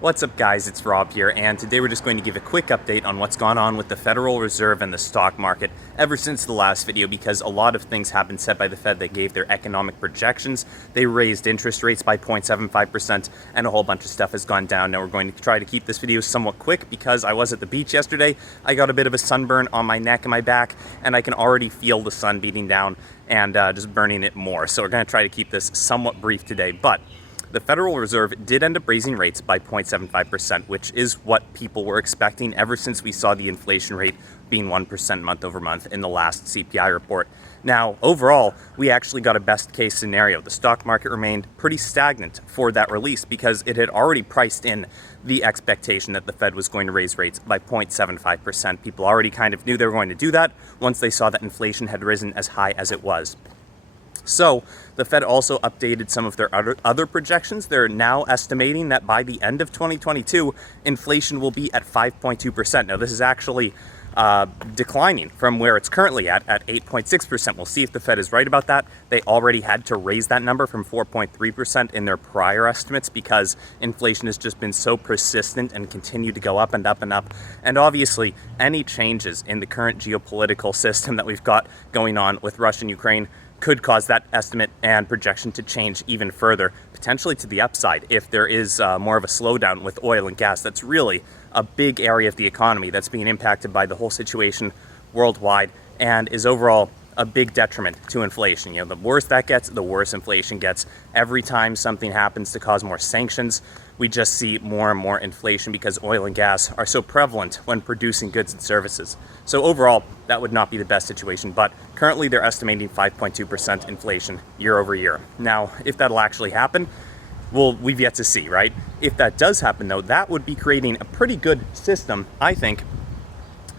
What's up, guys? It's Rob here, and today we're just going to give a quick update on what's gone on with the Federal Reserve and the stock market ever since the last video, because a lot of things have been said by the Fed. They gave their economic projections, they raised interest rates by 0.75%, and a whole bunch of stuff has gone down. Now we're going to try to keep this video somewhat quick because I was at the beach yesterday. I got a bit of a sunburn on my neck and my back, and I can already feel the sun beating down and just burning it more. So we're going to try to keep this somewhat brief today, but the Federal Reserve did end up raising rates by 0.75%, which is what people were expecting ever since we saw the inflation rate being 1% month over month in the last CPI report. Now, overall, we actually got a best case scenario. The stock market remained pretty stagnant for that release because it had already priced in the expectation that the Fed was going to raise rates by 0.75%. People already kind of knew they were going to do that once they saw that inflation had risen as high as it was. So the Fed also updated some of their other projections. They're now estimating that by the end of 2022, inflation will be at 5.2%. Now, this is actually declining from where it's currently at 8.6%. We'll see if the Fed is right about that. They already had to raise that number from 4.3% in their prior estimates because inflation has just been so persistent and continued to go up and up and up. And obviously, any changes in the current geopolitical system that we've got going on with Russia and Ukraine could cause that estimate and projection to change even further, potentially to the upside if there is more of a slowdown with oil and gas. That's really a big area of the economy that's being impacted by the whole situation worldwide and is overall a big detriment to inflation. You know, the worse that gets, the worse inflation gets. Every time something happens to cause more sanctions, we just see more and more inflation because oil and gas are so prevalent when producing goods and services. So overall, that would not be the best situation, but currently they're estimating 5.2% inflation year over year. Now, if that'll actually happen, well, we've yet to see, right? If that does happen, though, that would be creating a pretty good system, I think,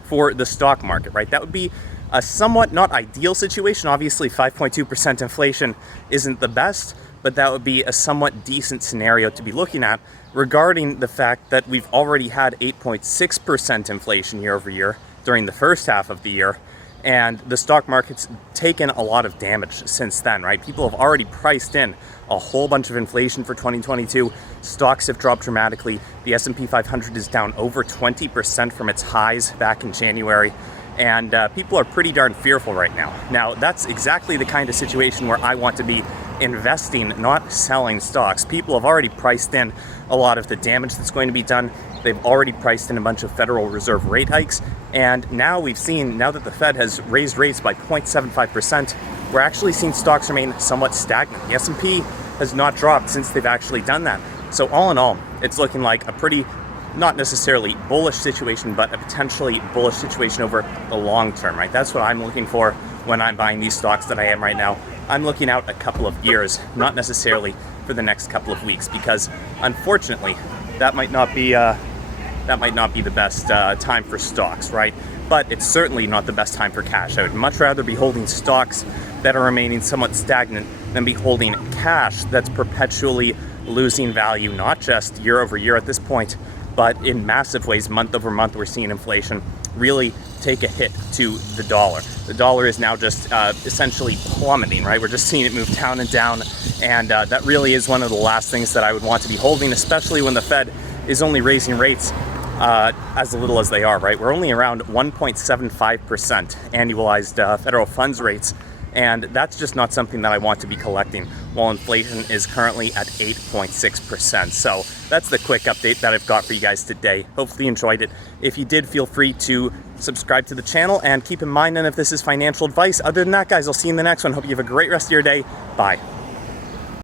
for the stock market, right? That would be a somewhat not ideal situation. Obviously, 5.2% inflation isn't the best, but that would be a somewhat decent scenario to be looking at regarding the fact that we've already had 8.6% inflation year over year during the first half of the year, and the stock market's taken a lot of damage since then, right? People have already priced in a whole bunch of inflation for 2022. Stocks have dropped dramatically. The S&P 500 is down over 20% from its highs back in January. And people are pretty darn fearful right now. Now, that's exactly the kind of situation where I want to be investing, not selling stocks. People have already priced in a lot of the damage that's going to be done. They've already priced in a bunch of Federal Reserve rate hikes. And now we've seen, now that the Fed has raised rates by 0.75%, we're actually seeing stocks remain somewhat stagnant. The S&P has not dropped since they've actually done that. So all in all, it's looking like a pretty not necessarily bullish situation, but a potentially bullish situation over the long term, right? That's what I'm looking for when I'm buying these stocks that I am right now. I'm looking out a couple of years, not necessarily for the next couple of weeks, because unfortunately, that might not be the best time for stocks, right? But it's certainly not the best time for cash. I would much rather be holding stocks that are remaining somewhat stagnant than be holding cash that's perpetually losing value, not just year over year at this point, but in massive ways, month over month, we're seeing inflation really take a hit to the dollar. The dollar is now just essentially plummeting, right? We're just seeing it move down and down, and that really is one of the last things that I would want to be holding, especially when the Fed is only raising rates as little as they are, right? We're only around 1.75% annualized federal funds rates, and that's just not something that I want to be collecting while inflation is currently at 8.6%. So that's the quick update that I've got for you guys today. Hopefully you enjoyed it. If you did, feel free to subscribe to the channel, and keep in mind none of this is financial advice. Other than that, guys, I'll see you in the next one. Hope you have a great rest of your day. Bye.